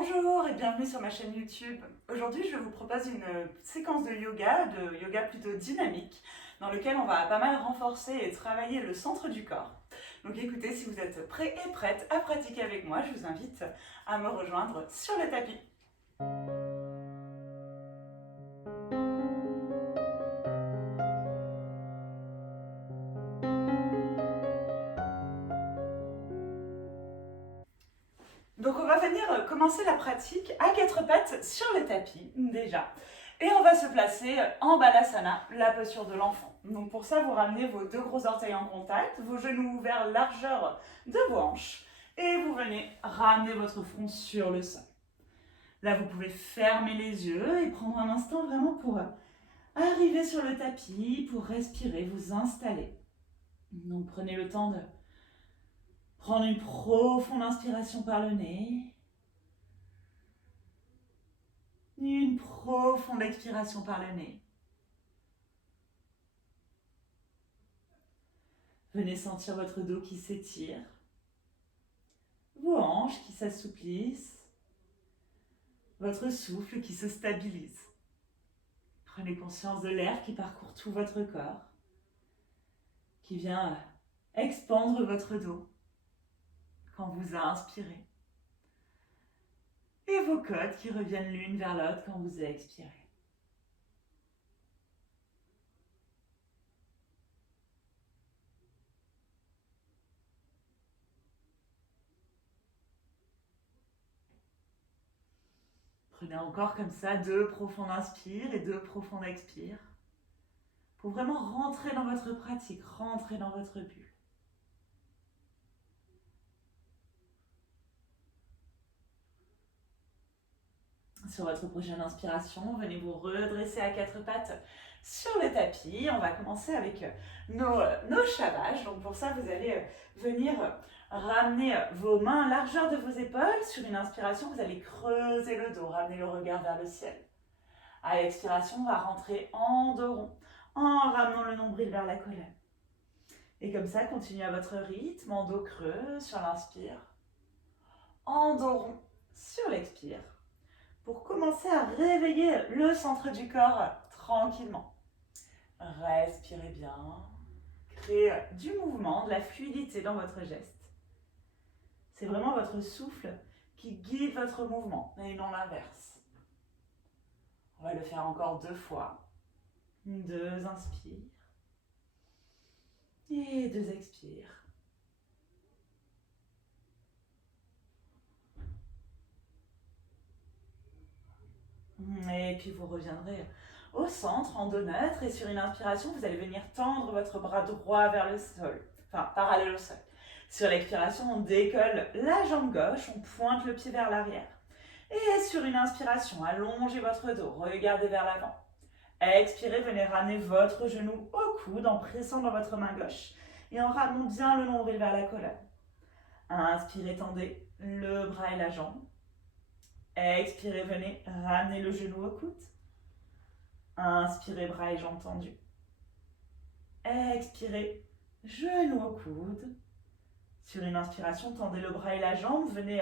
Bonjour et bienvenue sur ma chaîne YouTube. Aujourd'hui, je vous propose une séquence de yoga plutôt dynamique, dans lequel on va pas mal renforcer et travailler le centre du corps. Donc écoutez, si vous êtes prêts et prêtes à pratiquer avec moi, je vous invite à me rejoindre sur le tapis. Donc on va venir commencer la pratique à quatre pattes sur le tapis déjà. Et on va se placer en Balasana, la posture de l'enfant. Donc pour ça, vous ramenez vos deux gros orteils en contact, vos genoux ouverts largeur de vos hanches. Et vous venez ramener votre front sur le sol. Là, vous pouvez fermer les yeux et prendre un instant vraiment pour arriver sur le tapis, pour respirer, vous installer. Donc prenez le temps de prendre une profonde inspiration par le nez. Une profonde expiration par le nez. Venez sentir votre dos qui s'étire, vos hanches qui s'assouplissent, votre souffle qui se stabilise. Prenez conscience de l'air qui parcourt tout votre corps, qui vient expandre votre dos quand vous inspirez. Et vos côtes qui reviennent l'une vers l'autre quand vous expirez. Prenez encore comme ça 2 profondes inspires et 2 profondes expires pour vraiment rentrer dans votre pratique, rentrer dans votre bulle. Sur votre prochaine inspiration, venez vous redresser à 4 pattes sur le tapis. On va commencer avec nos shavash. Donc pour ça, vous allez venir ramener vos mains à largeur de vos épaules. Sur une inspiration, vous allez creuser le dos, ramener le regard vers le ciel. À l'expiration, on va rentrer en dos rond, en ramenant le nombril vers la colonne. Et comme ça, continuez à votre rythme, en dos creux sur l'inspire, en dos rond sur l'expire, pour commencer à réveiller le centre du corps tranquillement. Respirez bien, créez du mouvement, de la fluidité dans votre geste. C'est vraiment votre souffle qui guide votre mouvement et non l'inverse. On va le faire encore 2 fois. 2 inspires et 2 expires. Et puis vous reviendrez au centre en dos neutre et sur une inspiration, vous allez venir tendre votre bras droit vers le sol, enfin parallèle au sol. Sur l'expiration, on décolle la jambe gauche, on pointe le pied vers l'arrière. Et sur une inspiration, allongez votre dos, regardez vers l'avant. Expirez, venez ramener votre genou au coude en pressant dans votre main gauche et en ramenant bien le nombril vers la colonne. Inspirez, tendez le bras et la jambe. Expirez, venez ramener le genou au coude. Inspirez, bras et jambes tendus. Expirez, genou au coude. Sur une inspiration, tendez le bras et la jambe. Venez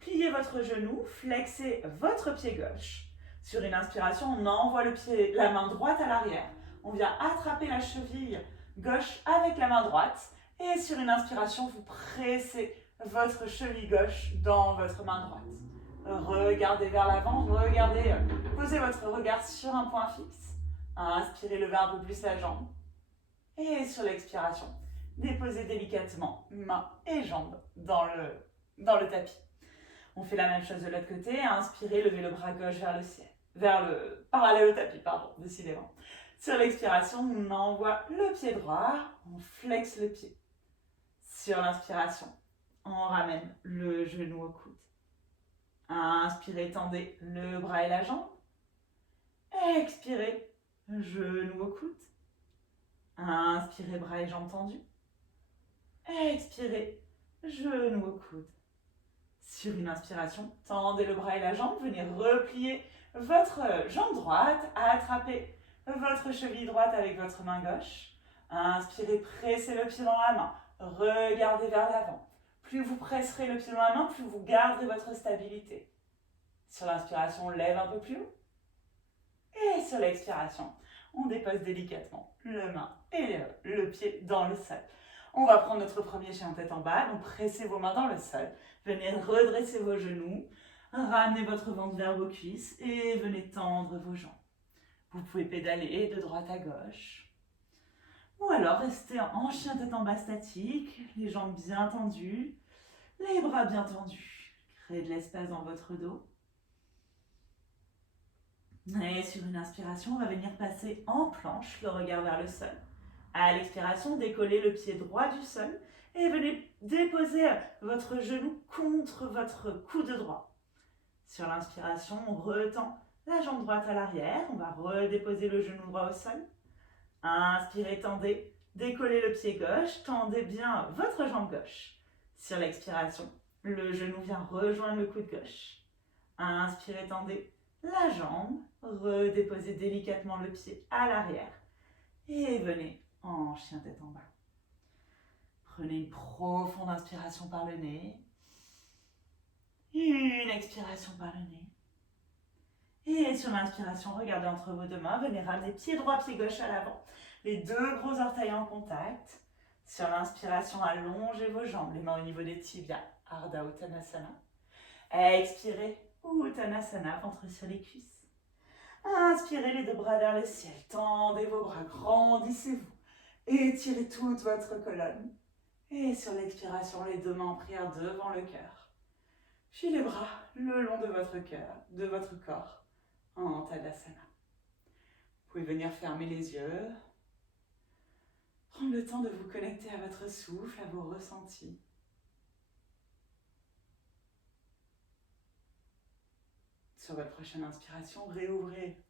plier votre genou, flexez votre pied gauche. Sur une inspiration, on envoie la main droite à l'arrière. On vient attraper la cheville gauche avec la main droite. Et sur une inspiration, vous pressez votre cheville gauche dans votre main droite. Regardez vers l'avant, posez votre regard sur un point fixe. Inspirez, levez un peu plus la jambe. Et sur l'expiration, déposez délicatement mains et jambes dans le tapis. On fait la même chose de l'autre côté. Inspirez, levez le bras gauche vers le ciel. Parallèle au tapis, décidément. Sur l'expiration, on envoie le pied droit, on flexe le pied. Sur l'inspiration, on ramène le genou au coude. Inspirez, tendez le bras et la jambe. Expirez, genou au coude. Inspirez, bras et jambes tendus. Expirez, genou au coude. Sur une inspiration, tendez le bras et la jambe. Venez replier votre jambe droite, attrapez votre cheville droite avec votre main gauche. Inspirez, pressez le pied dans la main. Regardez vers l'avant. Plus vous presserez le pied dans la main, plus vous garderez votre stabilité. Sur l'inspiration, on lève un peu plus haut. Et sur l'expiration, on dépose délicatement le main et le pied dans le sol. On va prendre notre premier chien tête en bas, donc pressez vos mains dans le sol. Venez redresser vos genoux, ramenez votre ventre vers vos cuisses et venez tendre vos jambes. Vous pouvez pédaler de droite à gauche. Ou alors restez en chien tête en bas statique, les jambes bien tendues, les bras bien tendus. Créez de l'espace dans votre dos. Et sur une inspiration, on va venir passer en planche, le regard vers le sol. À l'expiration, décollez le pied droit du sol et venez déposer votre genou contre votre coude droit. Sur l'inspiration, on retend la jambe droite à l'arrière, on va redéposer le genou droit au sol. Inspirez, tendez, décollez le pied gauche, tendez bien votre jambe gauche. Sur l'expiration, le genou vient rejoindre le coude gauche. Inspirez, tendez la jambe, redéposez délicatement le pied à l'arrière et venez en chien tête en bas. Prenez une profonde inspiration par le nez, une expiration par le nez. Et sur l'inspiration, regardez entre vos deux mains, venez ramener pied droit, pied gauche à l'avant. Les deux gros orteils en contact. Sur l'inspiration, allongez vos jambes, les mains au niveau des tibias, Ardha Uttanasana. Expirez, Uttanasana, ventre sur les cuisses. Inspirez les deux bras vers le ciel, tendez vos bras, grandissez-vous. Étirez toute votre colonne. Et sur l'expiration, les deux mains en prière devant le cœur. Puis les bras le long de votre cœur, de votre corps, en Tadasana. Vous pouvez venir fermer les yeux. Prendre le temps de vous connecter à votre souffle, à vos ressentis. Sur votre prochaine inspiration, réouvrez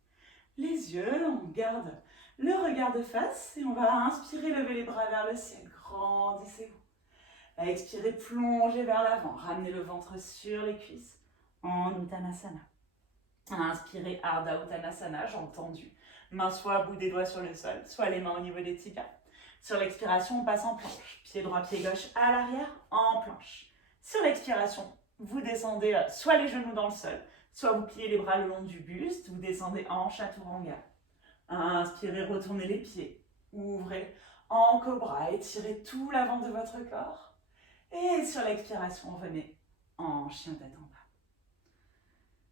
les yeux, on garde le regard de face et on va inspirer, lever les bras vers le ciel, grandissez-vous. Expirez, plongez vers l'avant, ramenez le ventre sur les cuisses en Uttanasana. Inspirez, Ardha Uttanasana, jambes tendues, mains soit à bout des doigts sur le sol, soit les mains au niveau des tibias. Sur l'expiration, on passe en planche, pied droit, pied gauche à l'arrière, en planche. Sur l'expiration, vous descendez soit les genoux dans le sol, soit vous pliez les bras le long du buste, vous descendez en chaturanga. Inspirez, retournez les pieds, ouvrez en cobra, étirez tout l'avant de votre corps. Et sur l'expiration, venez en chien tête en bas.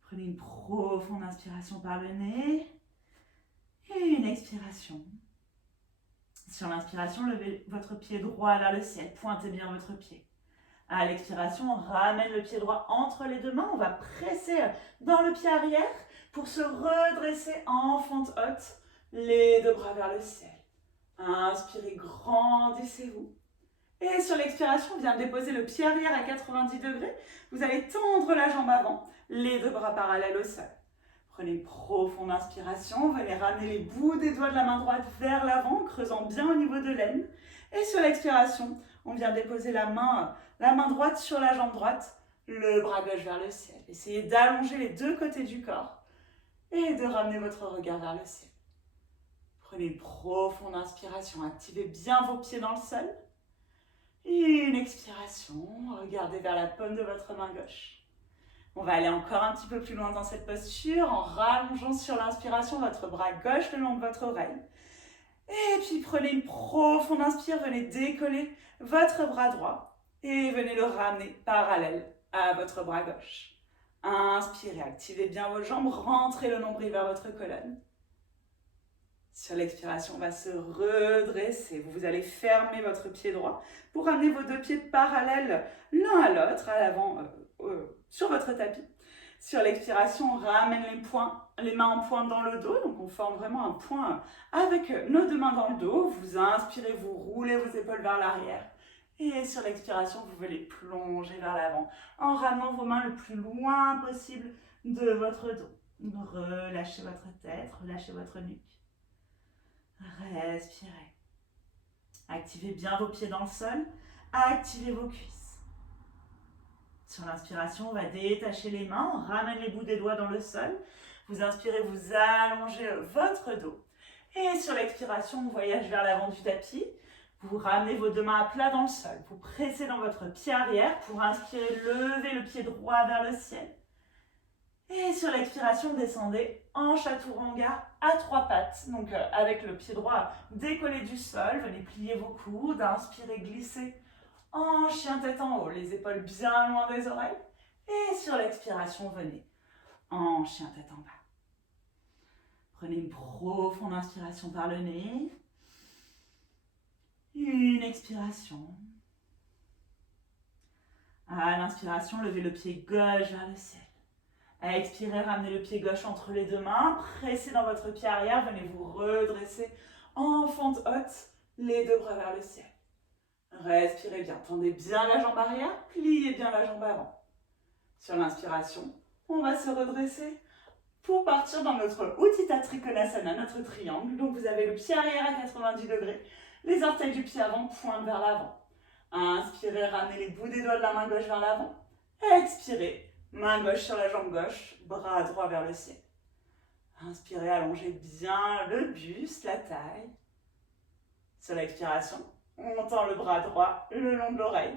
Prenez une profonde inspiration par le nez et une expiration. Sur l'inspiration, levez votre pied droit vers le ciel, pointez bien votre pied. À l'expiration, on ramène le pied droit entre les deux mains, on va presser dans le pied arrière pour se redresser en fente haute, les deux bras vers le ciel. Inspirez, grandissez-vous. Et sur l'expiration, on vient déposer le pied arrière à 90 degrés. Vous allez tendre la jambe avant, les deux bras parallèles au sol. Prenez une profonde inspiration, venez ramener les bouts des doigts de la main droite vers l'avant, creusant bien au niveau de l'aine. Et sur l'expiration, on vient déposer la main droite sur la jambe droite, le bras gauche vers le ciel. Essayez d'allonger les deux côtés du corps et de ramener votre regard vers le ciel. Prenez une profonde inspiration, activez bien vos pieds dans le sol. Et une expiration, regardez vers la paume de votre main gauche. On va aller encore un petit peu plus loin dans cette posture en rallongeant sur l'inspiration votre bras gauche le long de votre oreille. Et puis prenez une profonde inspire, venez décoller votre bras droit et venez le ramener parallèle à votre bras gauche. Inspirez, activez bien vos jambes, rentrez le nombril vers votre colonne. Sur l'expiration, on va se redresser. Vous allez fermer votre pied droit pour ramener vos deux pieds parallèles l'un à l'autre, à l'avant, sur votre tapis. Sur l'expiration, on ramène les mains en pointe dans le dos. Donc on forme vraiment un point avec nos deux mains dans le dos. Vous inspirez, vous roulez vos épaules vers l'arrière. Et sur l'expiration, vous venez plonger vers l'avant en ramenant vos mains le plus loin possible de votre dos. Relâchez votre tête, relâchez votre nuque. Respirez. Activez bien vos pieds dans le sol. Activez vos cuisses. Sur l'inspiration, on va détacher les mains. On ramène les bouts des doigts dans le sol. Vous inspirez, vous allongez votre dos. Et sur l'expiration, on voyage vers l'avant du tapis. Vous ramenez vos deux mains à plat dans le sol. Vous pressez dans votre pied arrière pour inspirer, lever le pied droit vers le ciel. Et sur l'expiration, descendez en chaturanga à 3 pattes. Donc avec le pied droit décollé du sol, venez plier vos coudes, inspirez, glissez en chien tête en haut, les épaules bien loin des oreilles. Et sur l'expiration, venez en chien tête en bas. Prenez une profonde inspiration par le nez. Une expiration. À l'inspiration, levez le pied gauche vers le ciel. À expirer, ramenez le pied gauche entre les deux mains. Pressez dans votre pied arrière. Venez vous redresser en fente haute, les deux bras vers le ciel. Respirez bien. Tendez bien la jambe arrière. Pliez bien la jambe avant. Sur l'inspiration, on va se redresser pour partir dans notre Utthita Trikonasana, notre triangle. Donc vous avez le pied arrière à 90 degrés. Les orteils du pied avant pointent vers l'avant. Inspirez, ramenez les bouts des doigts de la main gauche vers l'avant. Expirez, main gauche sur la jambe gauche, bras droit vers le ciel. Inspirez, allongez bien le buste, la taille. Sur l'expiration, on tend le bras droit le long de l'oreille.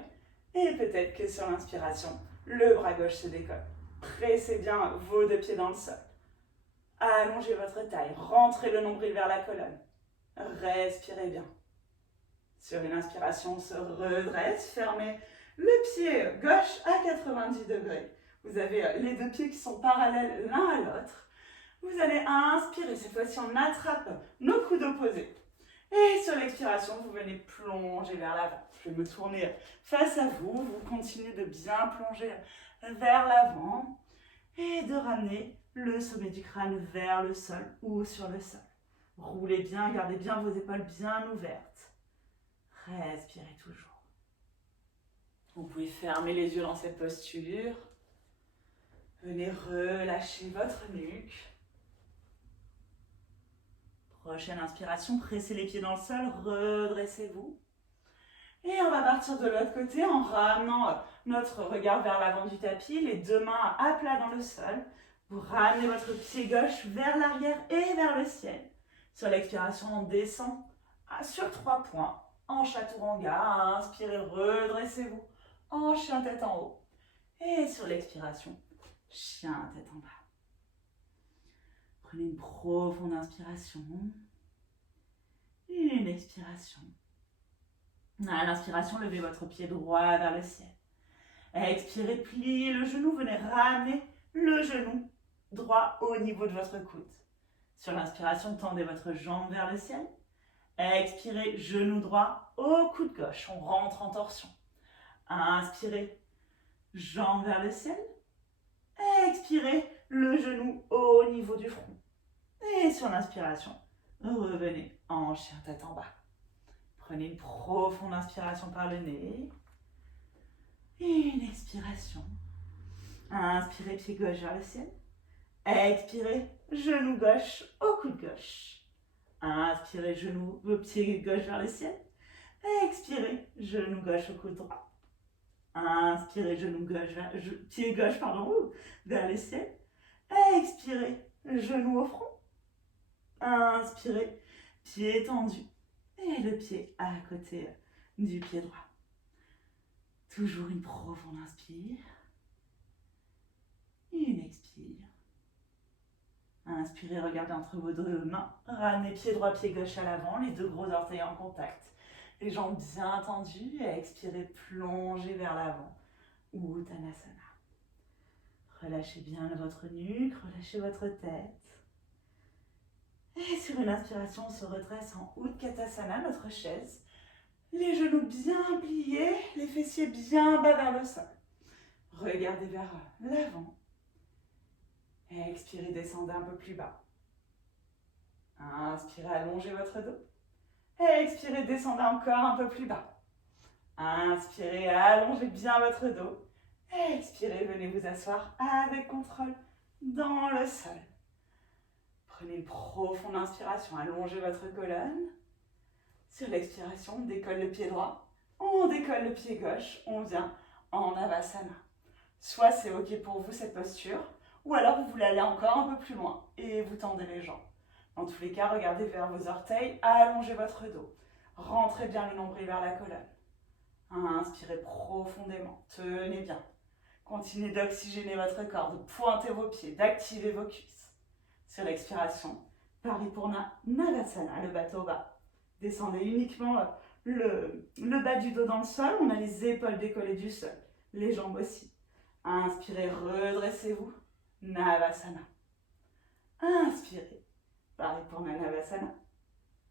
Et peut-être que sur l'inspiration, le bras gauche se décolle. Pressez bien vos deux pieds dans le sol. Allongez votre taille, rentrez le nombril vers la colonne. Respirez bien. Sur une inspiration, on se redresse, fermez le pied gauche à 90 degrés. Vous avez les deux pieds qui sont parallèles l'un à l'autre. Vous allez inspirer, cette fois-ci on attrape nos coudes opposés. Et sur l'expiration, vous venez plonger vers l'avant. Je vais me tourner face à vous, vous continuez de bien plonger vers l'avant et de ramener le sommet du crâne vers le sol ou sur le sol. Roulez bien, gardez bien vos épaules bien ouvertes. Respirez toujours. Vous pouvez fermer les yeux dans cette posture. Venez relâcher votre nuque. Prochaine inspiration, pressez les pieds dans le sol, redressez-vous. Et on va partir de l'autre côté en ramenant notre regard vers l'avant du tapis, les deux mains à plat dans le sol. Vous ramenez votre pied gauche vers l'arrière et vers le ciel. Sur l'expiration, on descend sur 3 points. En chaturanga, inspirez, redressez-vous en chien tête en haut. Et sur l'expiration, chien tête en bas. Prenez une profonde inspiration. Une expiration. À l'inspiration, levez votre pied droit vers le ciel. Expirez, pliez le genou, venez ramener le genou droit au niveau de votre coude. Sur l'inspiration, tendez votre jambe vers le ciel. Expirez, genou droit au coude gauche. On rentre en torsion. Inspirez, jambe vers le ciel. Expirez, le genou au niveau du front. Et sur l'inspiration, revenez en chien tête en bas. Prenez une profonde inspiration par le nez. Une expiration. Inspirez, pied gauche vers le ciel. Expirez, genou gauche au coude gauche. Inspirez, pied gauche vers le ciel. Expirez, genou gauche au coude droit. Inspirez, pied gauche vers le ciel. Expirez, genou au front. Inspirez, pied tendu. Et le pied à côté du pied droit. Toujours une profonde inspire. Une expire. Inspirez, regardez entre vos deux mains. Ramenez pied droit, pied gauche à l'avant, les deux gros orteils en contact. Les jambes bien tendues. Et expirez, plongez vers l'avant. Uttanasana. Relâchez bien votre nuque, relâchez votre tête. Et sur une inspiration, on se redresse en Utkatasana, notre chaise. Les genoux bien pliés, les fessiers bien bas vers le sol. Regardez vers l'avant. Expirez, descendez un peu plus bas. Inspirez, allongez votre dos. Expirez, descendez encore un peu plus bas. Inspirez, allongez bien votre dos. Expirez, venez vous asseoir avec contrôle dans le sol. Prenez une profonde inspiration, allongez votre colonne. Sur l'expiration, on décolle le pied droit, on décolle le pied gauche, on vient en Avasana. Soit c'est ok pour vous cette posture, ou alors vous voulez aller encore un peu plus loin et vous tendez les jambes. Dans tous les cas, regardez vers vos orteils, allongez votre dos. Rentrez bien le nombril vers la colonne. Inspirez profondément, tenez bien. Continuez d'oxygéner votre corps, de pointer vos pieds, d'activer vos cuisses. Sur l'expiration, Paripurna Navasana, le bateau bas. Descendez uniquement le bas du dos dans le sol, on a les épaules décollées du sol, les jambes aussi. Inspirez, redressez-vous, Navasana. Inspirez, Paripurna Navasana.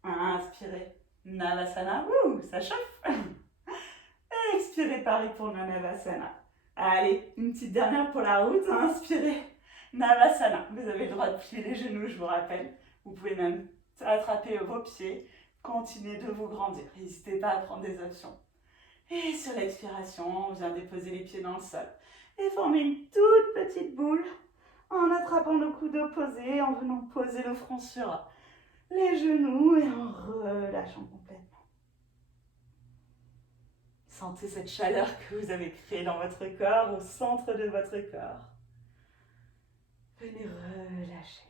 Inspirez, Navasana, ça chauffe. Expirez, Paripurna Navasana. Allez, une petite dernière pour la route, inspirez, Navasana. Vous avez le droit de plier les genoux, je vous rappelle. Vous pouvez même attraper vos pieds, continuez de vous grandir. N'hésitez pas à prendre des options. Et sur l'expiration, on vient déposer les pieds dans le sol. Et former une toute petite boule en attrapant nos coudes opposés, en venant poser le front sur les genoux et en relâchant complètement. Sentez cette chaleur que vous avez créée dans votre corps, au centre de votre corps. Venez relâcher.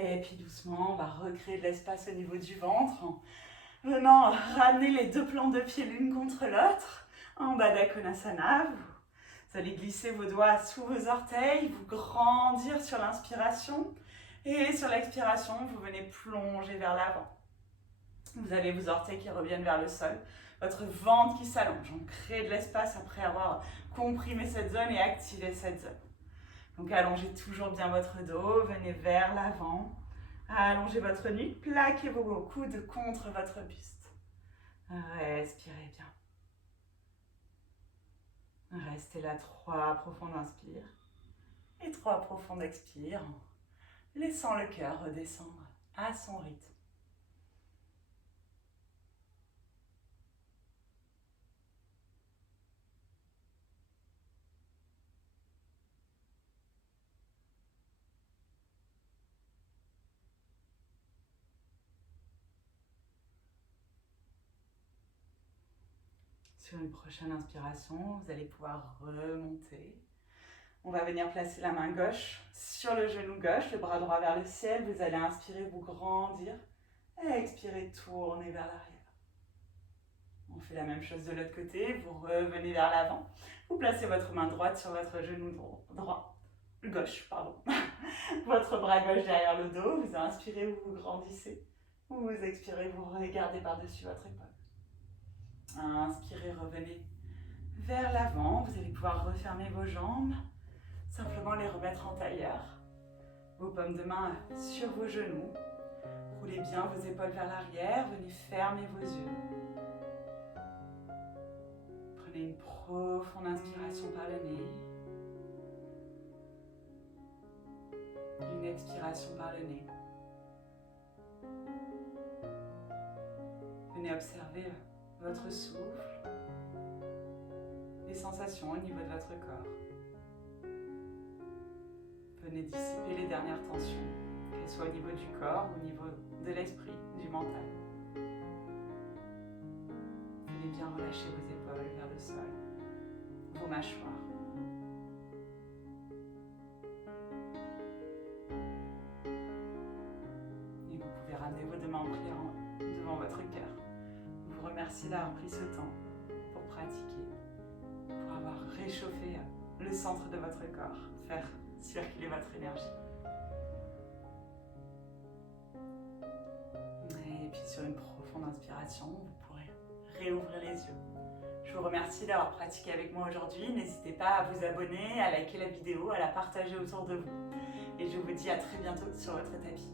Et puis doucement, on va recréer de l'espace au niveau du ventre en venant ramener les deux plans de pied l'une contre l'autre en Baddha Konasana. Vous allez glisser vos doigts sous vos orteils, vous grandir sur l'inspiration et sur l'expiration, vous venez plonger vers l'avant. Vous avez vos orteils qui reviennent vers le sol, votre ventre qui s'allonge. On crée de l'espace après avoir comprimé cette zone et activé cette zone. Donc allongez toujours bien votre dos, venez vers l'avant, allongez votre nuque, plaquez vos coudes contre votre buste. Respirez bien. Restez là, 3 profondes inspires et 3 profondes expires, laissant le cœur redescendre à son rythme. Sur une prochaine inspiration, vous allez pouvoir remonter. On va venir placer la main gauche sur le genou gauche, le bras droit vers le ciel. Vous allez inspirer, vous grandir. Et expirer, tourner vers l'arrière. On fait la même chose de l'autre côté. Vous revenez vers l'avant. Vous placez votre main droite sur votre genou gauche. Votre bras gauche derrière le dos. Vous inspirez, vous vous grandissez. Vous expirez, vous regardez par-dessus votre épaule. Inspirez, revenez vers l'avant. Vous allez pouvoir refermer vos jambes. Simplement les remettre en tailleur. Vos paumes de main sur vos genoux. Roulez bien vos épaules vers l'arrière. Venez fermer vos yeux. Prenez une profonde inspiration par le nez. Une expiration par le nez. Venez observer votre souffle, les sensations au niveau de votre corps. Venez dissiper les dernières tensions, qu'elles soient au niveau du corps, au niveau de l'esprit, du mental. Venez bien relâcher vos épaules vers le sol, vos mâchoires. Et vous pouvez ramener vos deux mains en prière devant votre cœur. Merci d'avoir pris ce temps pour pratiquer, pour avoir réchauffé le centre de votre corps, faire circuler votre énergie. Et puis sur une profonde inspiration, vous pourrez réouvrir les yeux. Je vous remercie d'avoir pratiqué avec moi aujourd'hui. N'hésitez pas à vous abonner, à liker la vidéo, à la partager autour de vous. Et je vous dis à très bientôt sur votre tapis.